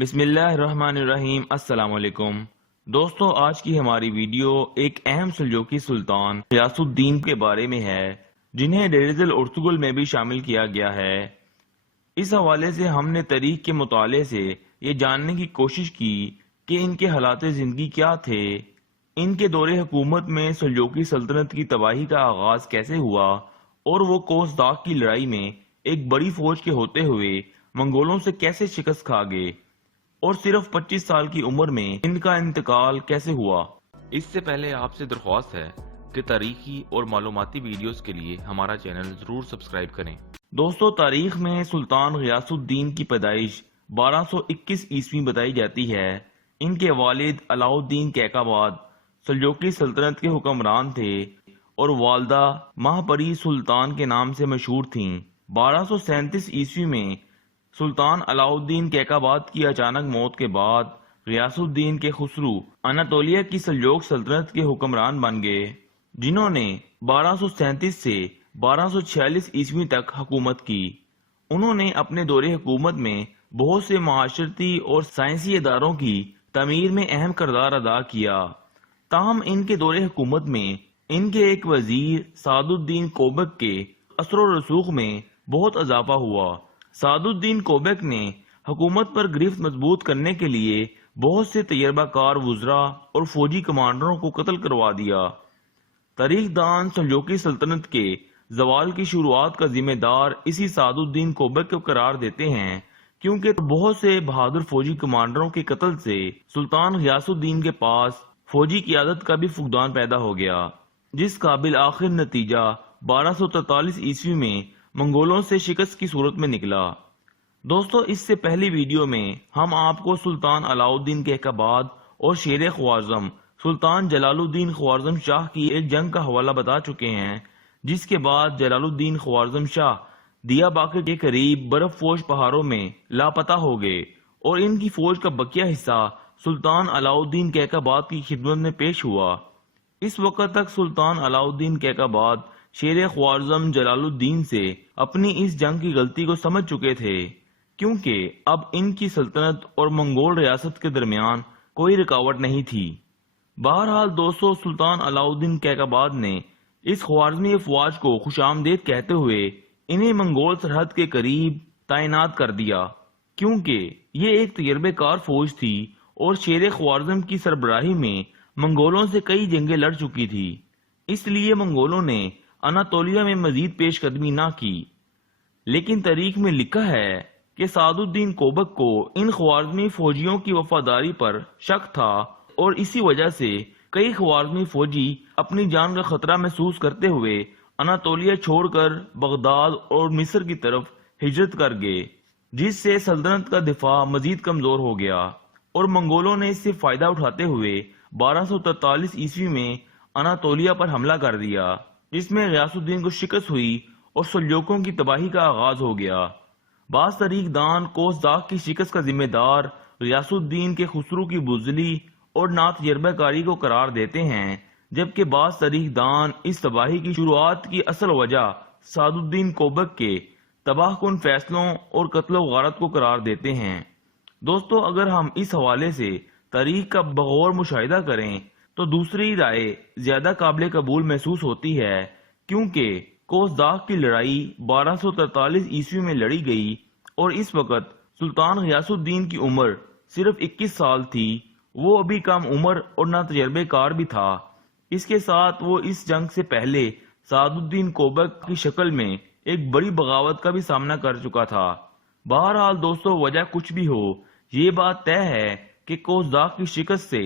بسم اللہ الرحمن الرحیم۔ السلام علیکم دوستو، آج کی ہماری ویڈیو ایک اہم سلجوقی سلطان غیاث الدین کے بارے میں ہے، جنہیں ڈیرزل ارتگرل میں بھی شامل کیا گیا ہے۔ اس حوالے سے ہم نے تاریخ کے مطالعے سے یہ جاننے کی کوشش کی کہ ان کے حالات زندگی کیا تھے، ان کے دور حکومت میں سلجوقی سلطنت کی تباہی کا آغاز کیسے ہوا، اور وہ کوس داغ کی لڑائی میں ایک بڑی فوج کے ہوتے ہوئے منگولوں سے کیسے شکست کھا گئے، اور صرف 25 سال کی عمر میں ان کا انتقال کیسے ہوا۔ اس سے پہلے آپ سے درخواست ہے کہ تاریخی اور معلوماتی ویڈیوز کے لیے ہمارا چینل ضرور سبسکرائب کریں۔ دوستو، تاریخ میں سلطان غیاث الدین کی پیدائش 1221 عیسوی بتائی جاتی ہے۔ ان کے والد علاء الدین کیقوباد سلجوقی سلطنت کے حکمران تھے اور والدہ ماہپری سلطان کے نام سے مشہور تھیں۔ 1237 عیسوی میں سلطان علاء الدین کیقوباد کی اچانک موت کے بعد غیاث الدین کے خسرو اناتولیا کی سلجوق سلطنت کے حکمران بن گئے، جنہوں نے 1237 سے 1246 عیسوی تک حکومت کی۔ انہوں نے اپنے دور حکومت میں بہت سے معاشرتی اور سائنسی اداروں کی تعمیر میں اہم کردار ادا کیا۔ تاہم ان کے دور حکومت میں ان کے ایک وزیر سعد الدین کوبک کے اثر و رسوخ میں بہت اضافہ ہوا۔ سعد الدین کوبک نے حکومت پر گرفت مضبوط کرنے کے لیے بہت سے تجربہ کار وزراء اور فوجی کمانڈروں کو قتل کروا دیا۔ تاریخ دان سلجوقی سلطنت کے زوال کی شروعات کا ذمہ دار اسی سعد الدین کوبک کو قرار دیتے ہیں، کیونکہ بہت سے بہادر فوجی کمانڈروں کے قتل سے سلطان غیاث الدین کے پاس فوجی قیادت کا بھی فقدان پیدا ہو گیا، جس کا بالآخر نتیجہ 1243 عیسوی میں منگولوں سے شکست کی صورت میں نکلا۔ دوستو، اس سے پہلی ویڈیو میں ہم آپ کو سلطان علاء الدین کیقوباد اور شیر خوارزم سلطان جلال الدین خوارزم شاہ کی ایک جنگ کا حوالہ بتا چکے ہیں، جس کے بعد جلال الدین خوارزم شاہ دیا باقر کے قریب برف پوش پہاڑوں میں لاپتہ ہو گئے، اور ان کی فوج کا بقیہ حصہ سلطان علاء الدین کیقوباد کی خدمت میں پیش ہوا۔ اس وقت تک سلطان علاء الدین کیقوباد شیر خوارزم جلال الدین سے اپنی اس جنگ کی غلطی کو سمجھ چکے تھے، کیونکہ اب ان کی سلطنت اور منگول ریاست کے درمیان کوئی رکاوٹ نہیں تھی۔ بہرحال دوستو، سلطان علاء الدین کیقوباد نے اس خوارزمی افواج کو خوش آمدید کہتے ہوئے انہیں منگول سرحد کے قریب تعینات کر دیا، کیونکہ یہ ایک تجربے کار فوج تھی اور شیر خوارزم کی سربراہی میں منگولوں سے کئی جنگیں لڑ چکی تھی۔ اس لیے منگولوں نے اناتولیا میں مزید پیش قدمی نہ کی۔ لیکن تاریخ میں لکھا ہے کہ سعد الدین کوبک کو ان خوارزمی فوجیوں کی وفاداری پر شک تھا، اور اسی وجہ سے کئی خوارزمی فوجی اپنی جان کا خطرہ محسوس کرتے ہوئے اناتولیا چھوڑ کر بغداد اور مصر کی طرف ہجرت کر گئے، جس سے سلطنت کا دفاع مزید کمزور ہو گیا، اور منگولوں نے اس سے فائدہ اٹھاتے ہوئے 1243 عیسوی میں اناتولیا پر حملہ کر دیا، جس میں غیاث الدین کو شکست ہوئی اور سلجوقوں کی تباہی کا آغاز ہو گیا۔ بعض تاریخ دان کوس داغ کی شکست کا ذمہ دار غیاث الدین کے خسرو کی بزدلی اور ناتجربہ کاری کو قرار دیتے ہیں، جبکہ بعض تاریخ دان اس تباہی کی شروعات کی اصل وجہ سعد الدین کوبک کے تباہ کن فیصلوں اور قتل و غارت کو قرار دیتے ہیں۔ دوستو، اگر ہم اس حوالے سے تاریخ کا بغور مشاہدہ کریں تو دوسری رائے زیادہ قابل قبول محسوس ہوتی ہے، کیونکہ کوس داغ کی لڑائی 1243 عیسوی میں لڑی گئی، اور اس وقت سلطان غیاث الدین کی عمر صرف 21 سال تھی۔ وہ ابھی کم عمر اور ناتجربہ کار بھی تھا۔ اس کے ساتھ وہ اس جنگ سے پہلے سعد الدین کوبک کی شکل میں ایک بڑی بغاوت کا بھی سامنا کر چکا تھا۔ بہرحال دوستو، وجہ کچھ بھی ہو، یہ بات طے ہے کہ کوس داغ کی شکست سے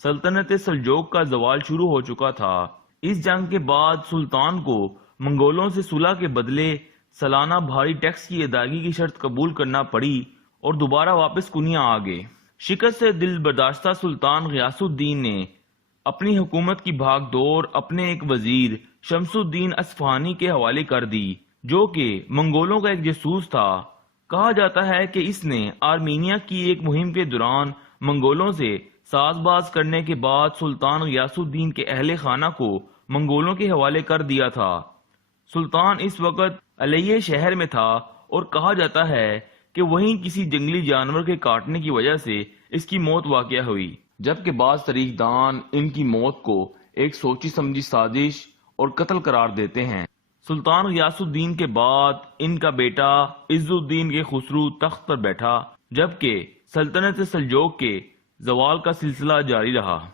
سلطنت سلجوق کا زوال شروع ہو چکا تھا۔ اس جنگ کے بعد سلطان کو منگولوں سے صلح کے بدلے سالانہ بھاری ٹیکس کی ادائیگی کی شرط قبول کرنا پڑی، اور دوبارہ واپس کنیا آ گئے۔ شکست سے دل برداشتہ سلطان غیاث الدین نے اپنی حکومت کی بھاگ دوڑ اپنے ایک وزیر شمس الدین اصفہانی کے حوالے کر دی، جو کہ منگولوں کا ایک جاسوس تھا۔ کہا جاتا ہے کہ اس نے آرمینیا کی ایک مہم کے دوران منگولوں سے ساز باز کرنے کے بعد سلطان غیاث الدین کے اہل خانہ کو منگولوں کے حوالے کر دیا تھا۔ سلطان اس وقت علیہ شہر میں تھا، اور کہا جاتا ہے کہ وہیں کسی جنگلی جانور کے کاٹنے کی وجہ سے اس کی موت واقع ہوئی، جبکہ بعض تاریخ دان ان کی موت کو ایک سوچی سمجھی سازش اور قتل قرار دیتے ہیں۔ سلطان غیاث الدین کے بعد ان کا بیٹا عز الدین کے خسرو تخت پر بیٹھا، جبکہ سلطنت سلجوق کے زوال کا سلسلہ جاری رہا۔